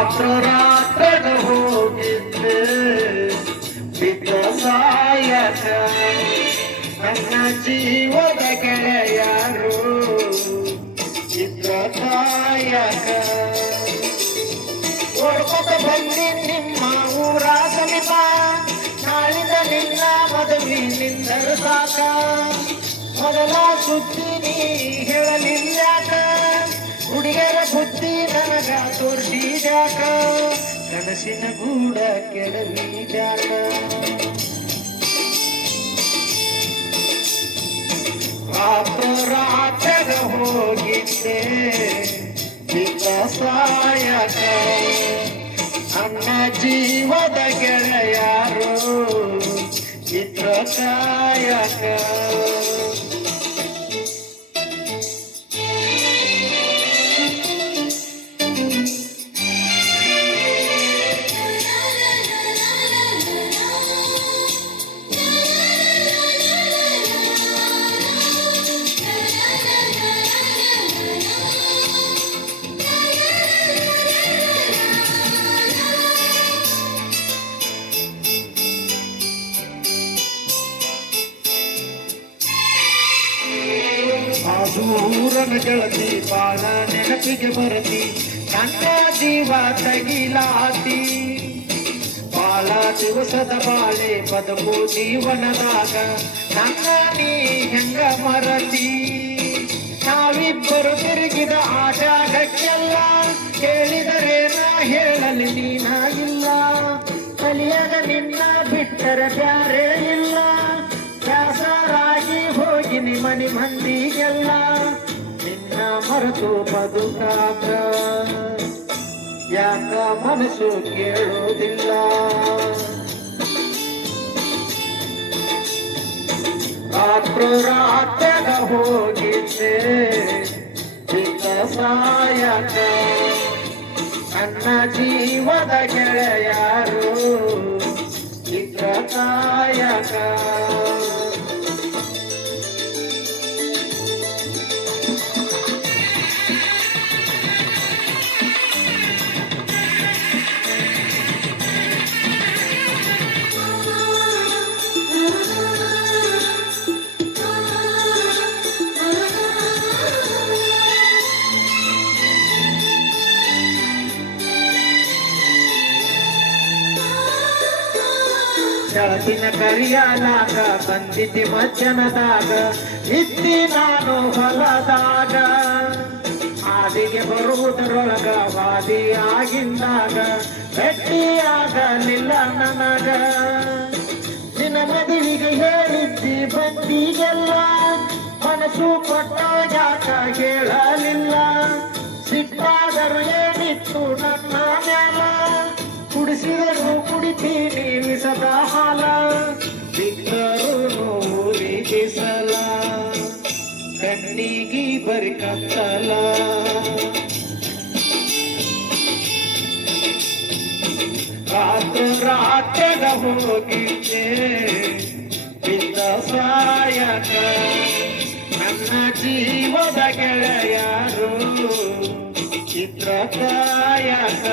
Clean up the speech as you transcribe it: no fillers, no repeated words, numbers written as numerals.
ರಾತ್ರಾತ್ರದ ಹೋಗಿದ್ದೆ ಬಿದ್ದ ಸಾಯಕ ನನ್ನ ಜೀವದ ಗೆಳೆಯರು ಇದ್ರ ಕಾಯಕ ಓಡ್ಕೊತ ಬಂದಿ ನಿಮ್ಮ ಊರ ಸಮೀಪ ನಾಳಿಂದ ನಿನ್ನ ಮದುವೆ ನಿಂದರು ಸಾಕ ಮೊದಲ ಸುದ್ದಿ ನೀ ಹೇಳಲಿಲ್ಲಾಕ ಹುಡುಗರ ಬುದ್ಧಿ ನನಗ ತೋರಿಸಿದ್ಯಾಕ ಕನಸಿನ ಗೂಡ ಕೆಡವಿದ್ಯಾಕ ರಾತ್ರಾತ್ರದ ಹೋಗಿದ್ದೆ ಸಾಯಕ ನನ್ನ ಜೀವದ ಗೆಳೆಯರು ಚಿತ್ರ ಕಾಯಕ ದೂರನ ಗೆಳತಿ ಬಾಳ ನೆನಪಿಗೆ ಬರತಿ ನನ್ನ ಜೀವ ತಗಿಲಾತಿ ಬಾಳ ದಿವಸದ ಬಾಳೆ ಬದುಕು ಜೀವನದಾಗ ನನ್ನ ನೀ ಹೆಂಗ ಮರತಿ ನಾವಿಬ್ಬರು ತಿರುಗಿದ ಆ ಜಾಗಕ್ಕೆಲ್ಲ ಹೇಳಿದರೆ ನಾ ಹೇಳಲಿ ನೀನಾಗಿಲ್ಲ ಕಲಿಯದ ನಿನ್ನ ಬಿಟ್ಟರೆ ಬ್ಯಾರೆ ಇಲ್ಲ ದಾಸರಾಗಿ ಹೋಗಿನಿ ಮನಿ ಮಂದಿಗೆಲ್ಲ ನಿನ್ನ ಮರೆತು ಬದುಕಾಕ ಯಾಕ ಮನಸ್ಸು ಕೇಳುವುದಿಲ್ಲ ರಾತ್ರಾತ್ರದ ಹೋಗಿದ್ದೆ ಚಿತ್ತ ಸಾಯಕ ನನ್ನ ಜೀವದ ಗೆಳೆಯರು ಚಿತ್ರ ಕಾಯಕ ಗೆಳತಿನ ಕರಿಯಾಲಾಗ ಬಂದಿದ್ದಿ ಮಧ್ಯಾಹ್ನದಾಗ ಇದ್ದಿ ನಾನು ಹೊಲದಾಗ ಹಾದಿಗೆ ಬರುವುದರೊಳಗ ವಾದಿ ಆಗಿಂದಾಗ ಭೇಟಿಯಾಗಲಿಲ್ಲ ನನಗ ನಿನ್ನ ಮದುವೆಗೆ ಹೇಳಿದ್ದಿ ಬಂದಿಗೆಲ್ಲ ಮನಸ್ಸು ಕೊಟ್ಟ ಯಾಕ ಹೇಳಲಿಲ್ಲ ಸಿಟ್ಟಾದರೂ ಏನಿತ್ತು ನನ್ನ ಮ್ಯಾಲ ಕುಡಿಸಿದರು ಕುಡಿತೀನಿ ವಿಸದ ಹಾಲ ಬಿಟ್ಟರು ನೋವಿಗೆ ಸಲ ಕಣ್ಣಿಗೆ ಬರಿ ಕತ್ತಲ ರಾತ್ರದ ಹೋಗಿದ್ದೆ ಬಿದ್ದ ಸಾಯಕ ನನ್ನ ಜೀವದ ಗೆಳೆಯರು ಚಿತ್ರ ಕಾಯಕ